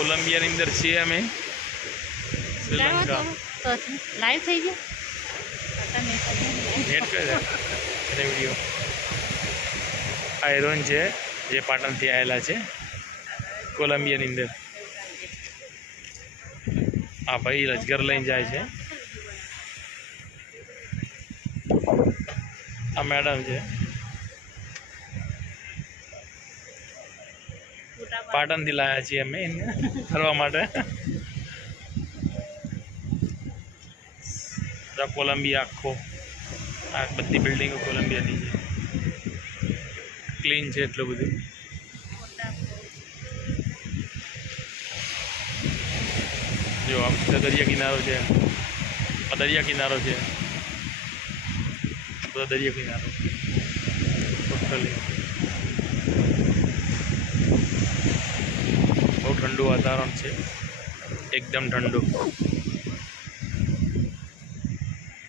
કોલંબિયાની અંદર છીએ અમે શ્રીલંકા તો લાઈવ થઈ ગયો નેટ કરે વિડીયો આયરોન છે જે પાટણથી આવેલા છે કોલંબિયાની અંદર આ ભાઈ અજગર લઈને જાય છે આ મેડમ છે પાટણથી લાવ્યા છીએ અમે ફરવા માટે કોલંબિયા આખો આ બધી બિલ્ડિંગો કોલંબિયાની છે ક્લીન છે એટલું બધું જો આમ દરિયા કિનારો છે આ દરિયા કિનારો છે બધો દરિયા કિનારો ટોટલી બહુ ઠંડુ વાતાવરણ છે એકદમ ઠંડુ